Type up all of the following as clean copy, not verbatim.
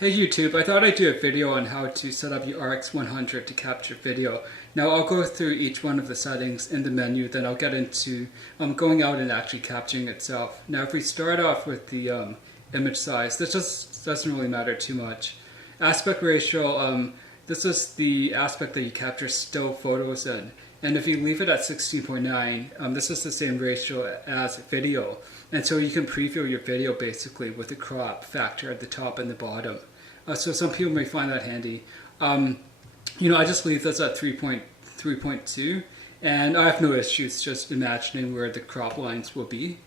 Hey YouTube, I thought I'd do a video on how to set up your RX100 to capture video. Now I'll go through each one of the settings in the menu, then I'll get into going out and actually capturing itself. Now if we start off with the image size, this just doesn't really matter too much. Aspect ratio, this is the aspect that you capture still photos in. And if you leave it at 16.9, this is the same ratio as video. And so you can preview your video basically with the crop factor at the top and the bottom. So some people may find that handy. I just leave this at 3.2, and I have no issues just imagining where the crop lines will be.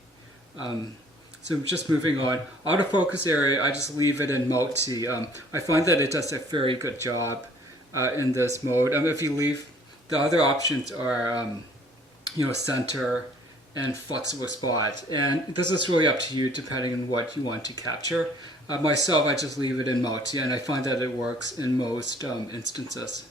So just moving on, autofocus area, I just leave it in multi. I find that it does a very good job in this mode. If you leave, the other options are, center and flexible spot, and this is really up to you depending on what you want to capture. Myself, I just leave it in multi, and I find that it works in most instances.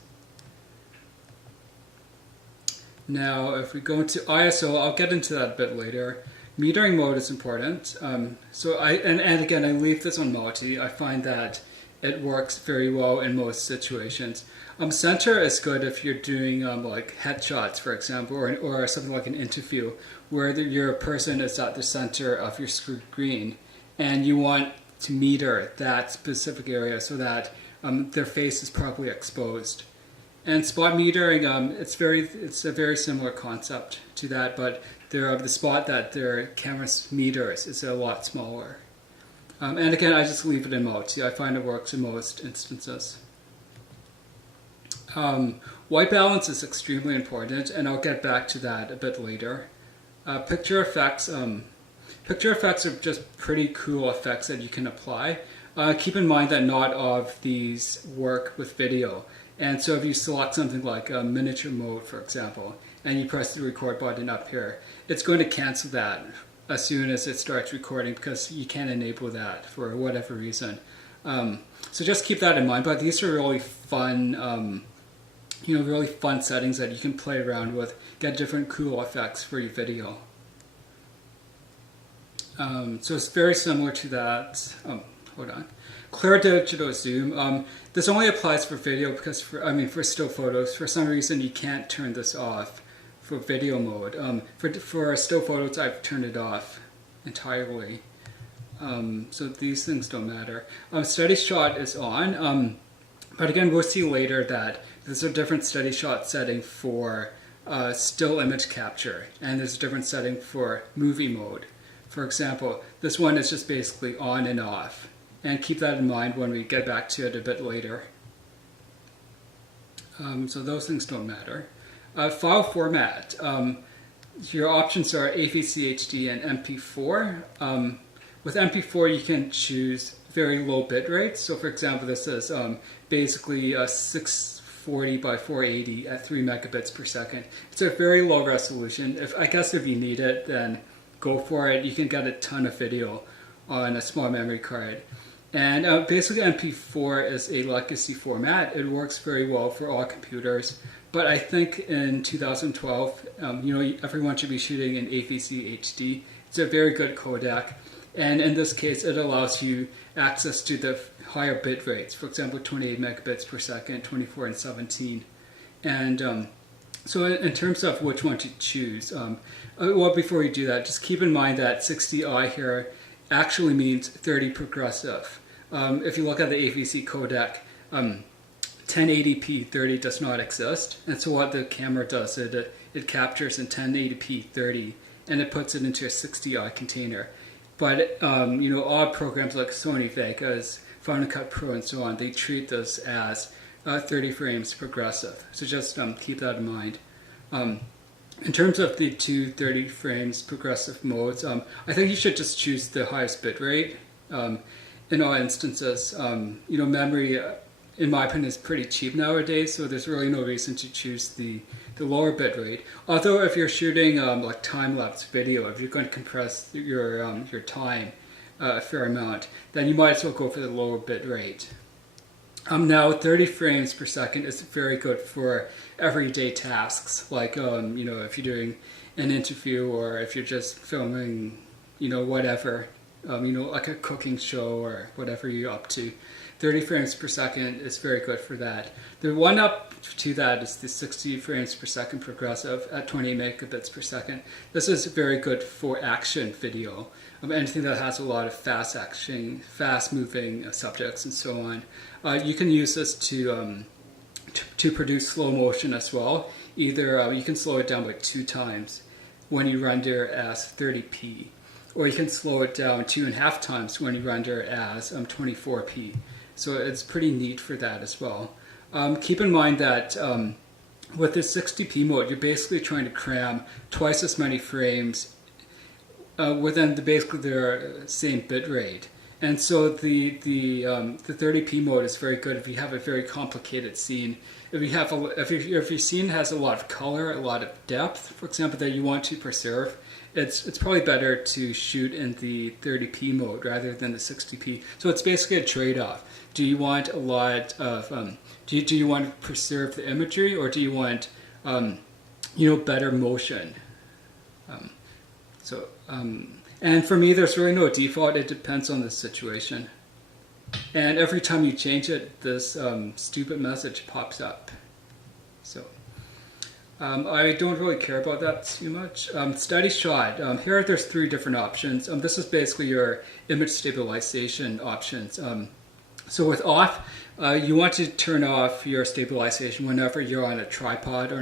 Now, if we go into ISO, I'll get into that a bit later. Metering mode is important. And again, I leave this on multi. I find that it works very well in most situations. Center is good if you're doing like headshots, for example, or something like an interview where your person is at the center of your screen and you want to meter that specific area so that their face is properly exposed. And spot metering, it's a very similar concept to that, but the spot that their camera meters is a lot smaller. And again, I just leave it in multi. I find it works in most instances. White balance is extremely important, and I'll get back to that a bit later. Picture effects are just pretty cool effects that you can apply. Keep in mind that not all of these work with video. And so if you select something like miniature mode, for example, and you press the record button up here, it's going to cancel that as soon as it starts recording because you can't enable that for whatever reason. So just keep that in mind. But these are really fun, really fun settings that you can play around with, get different cool effects for your video. So it's very similar to that. Hold on. Clear digital zoom. This only applies for video because for still photos. For some reason, you can't turn this off for video mode. For still photos, I've turned it off entirely. So these things don't matter. Steady shot is on. But again, we'll see later that there's a different steady shot setting for still image capture, and there's a different setting for movie mode. For example, this one is just basically on and off. And keep that in mind when we get back to it a bit later. So those things don't matter. File format. Your options are AVC HD and MP4. With MP4 you can choose very low bit rates. So for example, this is basically 640 by 480 at 3 megabits per second. It's a very low resolution. I guess if you need it, then go for it. You can get a ton of video on a small memory card. And basically MP4 is a legacy format. It works very well for all computers. But I think in 2012, everyone should be shooting in AVC HD. It's a very good codec. And in this case, it allows you access to the higher bit rates. For example, 28 megabits per second, 24 and 17. And so in terms of which one to choose, well, before you do that, just keep in mind that 60i here actually means 30 progressive. If you look at the AVC codec, 1080p 30 does not exist, and so what the camera does, it captures in 1080p 30 and it puts it into a 60i container. But all programs like Sony Vegas, Final Cut Pro, and so on, they treat this as 30 frames progressive. So just keep that in mind. In terms of the two 30 frames progressive modes, I think you should just choose the highest bit rate. In all instances, memory, in my opinion, is pretty cheap nowadays, so there's really no reason to choose the lower bit rate. Although if you're shooting like time-lapse video, if you're going to compress your time a fair amount, then you might as well go for the lower bit rate. Now 30 frames per second is very good for everyday tasks, like if you're doing an interview or if you're just filming, whatever. like a cooking show or whatever you're up to. 30 frames per second is very good for that. The one up to that is the 60 frames per second progressive at 20 megabits per second. This is very good for action video. Anything that has a lot of fast action, fast moving subjects and so on. You can use this to produce slow motion as well. Either you can slow it down by 2 times when you render as 30p, or you can slow it down 2.5 times when you render as 24p. So it's pretty neat for that as well. Keep in mind that with this 60p mode, you're basically trying to cram twice as many frames within basically the same bit rate. And so the 30p mode is very good if you have a very complicated scene. If your scene has a lot of color, a lot of depth, for example, that you want to preserve, it's probably better to shoot in the 30p mode rather than the 60p. So it's basically a trade-off. Do you want a lot of do you want to preserve the imagery, or do you want better motion? And for me, there's really no default. It depends on the situation. And every time you change it, this stupid message pops up. So I don't really care about that too much. Steady shot. Here there's 3 different options. This is basically your image stabilization options. So with off, you want to turn off your stabilization whenever you're on a tripod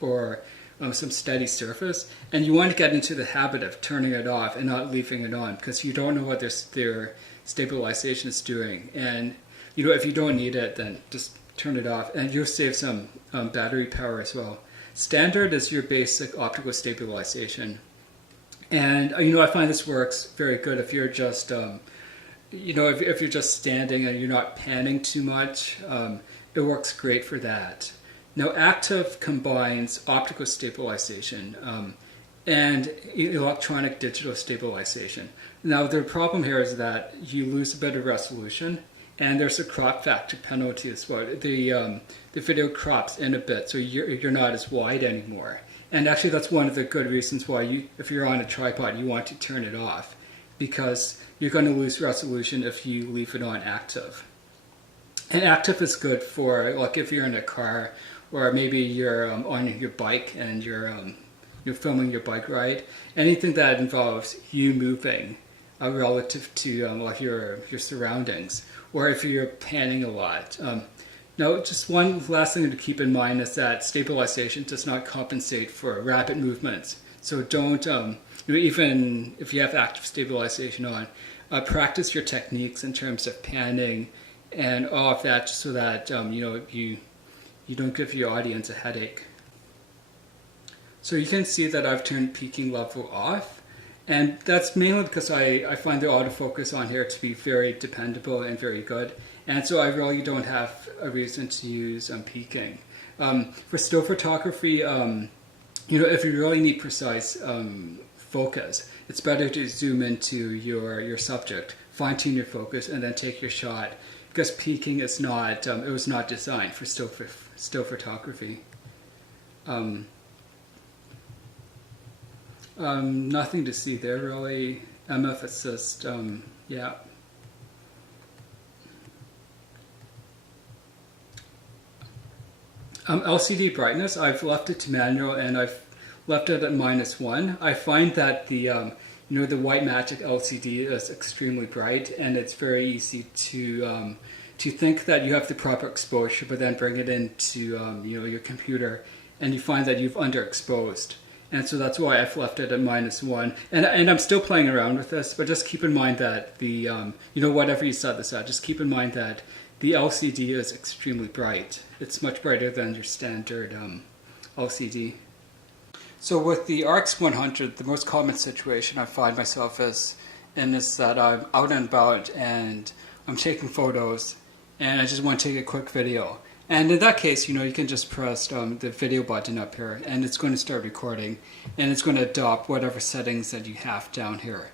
or some steady surface, and you want to get into the habit of turning it off and not leaving it on, because you don't know what their stabilization is doing. And if you don't need it, then just turn it off, and you'll save some battery power as well. Standard is your basic optical stabilization, and I find this works very good if you're just if you're just standing and you're not panning too much. It works great for that. Now, active combines optical stabilization and electronic digital stabilization. Now, the problem here is that you lose a bit of resolution, and there's a crop factor penalty as well. The video crops in a bit, so you're not as wide anymore. And actually, that's one of the good reasons why if you're on a tripod, you want to turn it off, because you're going to lose resolution if you leave it on active. And active is good for, like, if you're in a car, or maybe you're on your bike and you're filming your bike ride. Anything that involves you moving relative to like your surroundings, or if you're panning a lot. Now, just one last thing to keep in mind is that stabilization does not compensate for rapid movements. So don't, even if you have active stabilization on, practice your techniques in terms of panning and all of that, so that you don't give your audience a headache. So you can see that I've turned peaking level off, and that's mainly because I find the autofocus on here to be very dependable and very good, and so I really don't have a reason to use peaking. For still photography, if you really need precise focus, it's better to zoom into your subject, fine-tune your focus, and then take your shot, because peaking is not, it was not designed for still photography. Nothing to see there really. MF assist, yeah. LCD brightness, I've left it to manual, and I've left it at -1. I find that the White Magic LCD is extremely bright, and it's very easy to think that you have the proper exposure, but then bring it into your computer, and you find that you've underexposed. And so that's why I've left it at -1. And I'm still playing around with this, but just keep in mind that the whatever you set this at, just keep in mind that the LCD is extremely bright. It's much brighter than your standard LCD. So with the RX100, the most common situation I find myself in is that I'm out and about and I'm taking photos, and I just want to take a quick video. And in that case, you can just press the video button up here, and it's going to start recording, and it's going to adopt whatever settings that you have down here.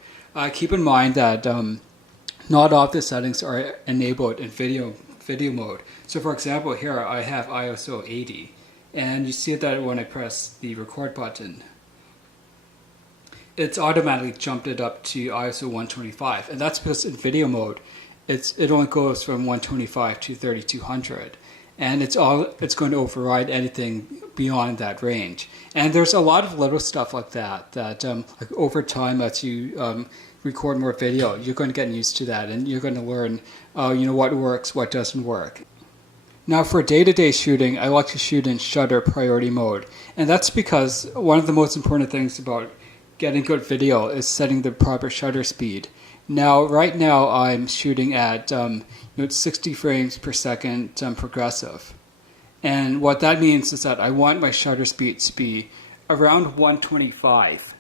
Keep in mind that not all of the settings are enabled in video mode. So for example, here I have ISO 80, and you see that when I press the record button. it's automatically jumped it up to ISO 125, and that's because in video mode, it only goes from 125 to 3200, and it's going to override anything beyond that range. And there's a lot of little stuff like that like over time, as you record more video, you're going to get used to that, and you're going to learn what works, what doesn't work. Now for day-to-day shooting, I like to shoot in shutter priority mode, and that's because one of the most important things about getting good video is setting the proper shutter speed. Now right now I'm shooting at 60 frames per second progressive, and what that means is that I want my shutter speed to be around 125.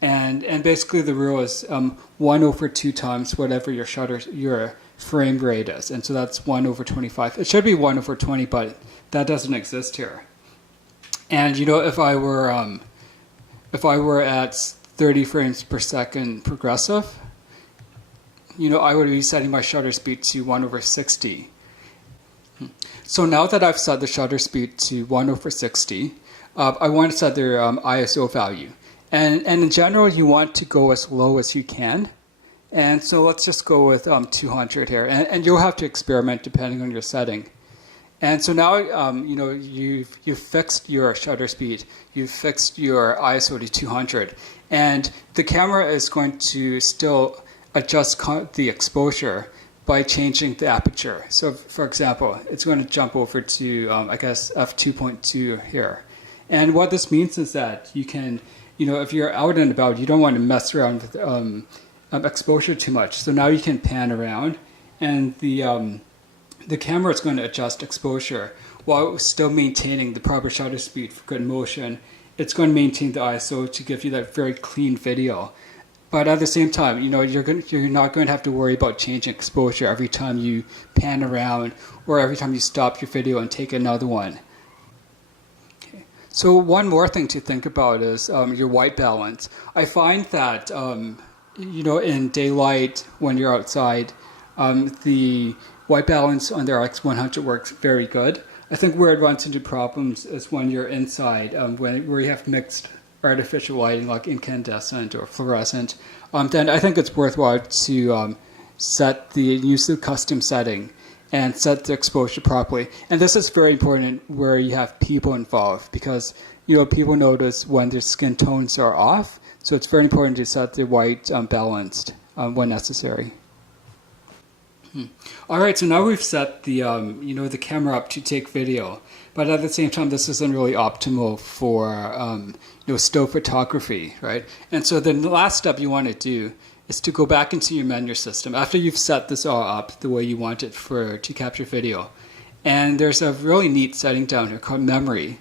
And basically the rule is 1/2 times whatever your frame rate is, and so that's 1/25. It should be 1/20, but that doesn't exist here. And if I were at 30 frames per second progressive, I would be setting my shutter speed to 1/60. So now that I've set the shutter speed to 1/60, I want to set their ISO value. And in general, you want to go as low as you can. And so let's just go with 200 here. And you'll have to experiment depending on your setting. And so now, you've fixed your shutter speed. You've fixed your ISO to 200. And the camera is going to still adjust the exposure by changing the aperture. So for example, it's going to jump over to, f2.2 here. And what this means is that you can, if you're out and about, you don't want to mess around with exposure too much. So now you can pan around, and the camera is going to adjust exposure while still maintaining the proper shutter speed for good motion. It's going to maintain the ISO to give you that very clean video. But at the same time, you're not going to have to worry about changing exposure every time you pan around or every time you stop your video and take another one. Okay. So one more thing to think about is your white balance. I find that in daylight, when you're outside, the white balance on the RX100 works very good. I think where it runs into problems is when you're inside, where you have mixed artificial lighting like incandescent or fluorescent. Then I think it's worthwhile to use the custom setting and set the exposure properly. And this is very important where you have people involved, because people notice when their skin tones are off. So it's very important to set the white balanced when necessary. All right, so now we've set the the camera up to take video, but at the same time, this isn't really optimal for still photography, right? And so the last step you want to do is to go back into your menu system after you've set this all up the way you want it to capture video. And there's a really neat setting down here called memory,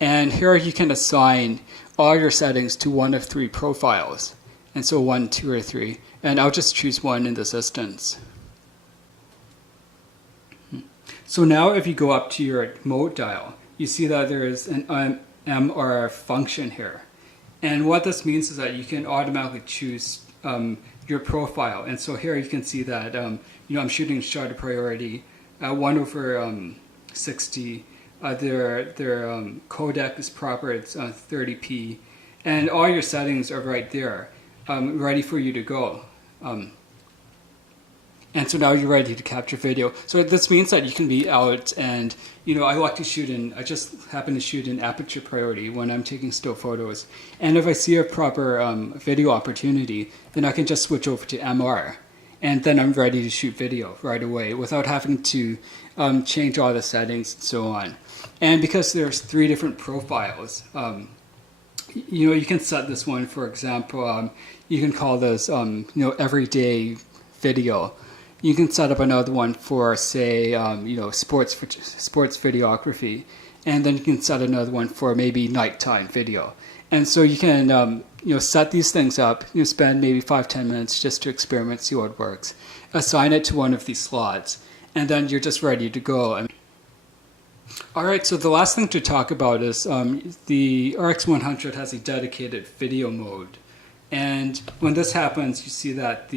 and here you can assign all your settings to one of 3 profiles, and so 1, 2, or 3. And I'll just choose one in this instance. So now if you go up to your mode dial, you see that there is an MR function here. And what this means is that you can automatically choose your profile. And so here you can see that I'm shooting shutter priority 1/60. Their codec is proper, it's 30p. And all your settings are right there, ready for you to go. And so now you're ready to capture video. So this means that you can be out and, I just happen to shoot in aperture priority when I'm taking still photos. And if I see a proper video opportunity, then I can just switch over to MR. And then I'm ready to shoot video right away without having to change all the settings and so on. And because there's 3 different profiles, you can set this one, for example, you can call this, everyday video. You can set up another one for, say, sports videography, and then you can set another one for maybe nighttime video. And so you can, set these things up. Spend maybe 5-10 minutes just to experiment, see what works. Assign it to one of these slots, and then you're just ready to go. All right. So the last thing to talk about is the RX100 has a dedicated video mode, and when this happens, you see that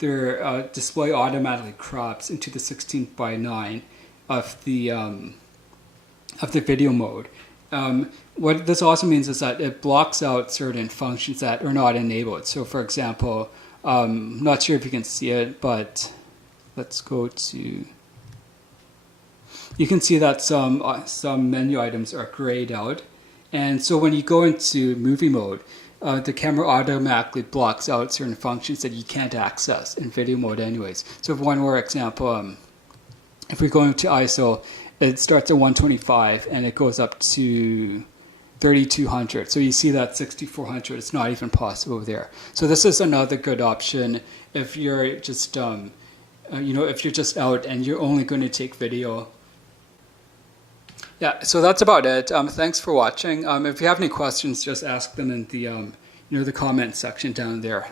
their display automatically crops into the 16:9 of the video mode. What this also means is that it blocks out certain functions that are not enabled. So for example, not sure if you can see it, but let's go to, you can see that some menu items are grayed out. And so when you go into movie mode, the camera automatically blocks out certain functions that you can't access in video mode anyways. So for one more example, if we go into ISO, it starts at 125 and it goes up to 3200. So you see that 6400, it's not even possible there. So this is another good option if you're just, if you're just out and you're only going to take video. Yeah, so that's about it. Thanks for watching. If you have any questions, just ask them in the, the comment section down there.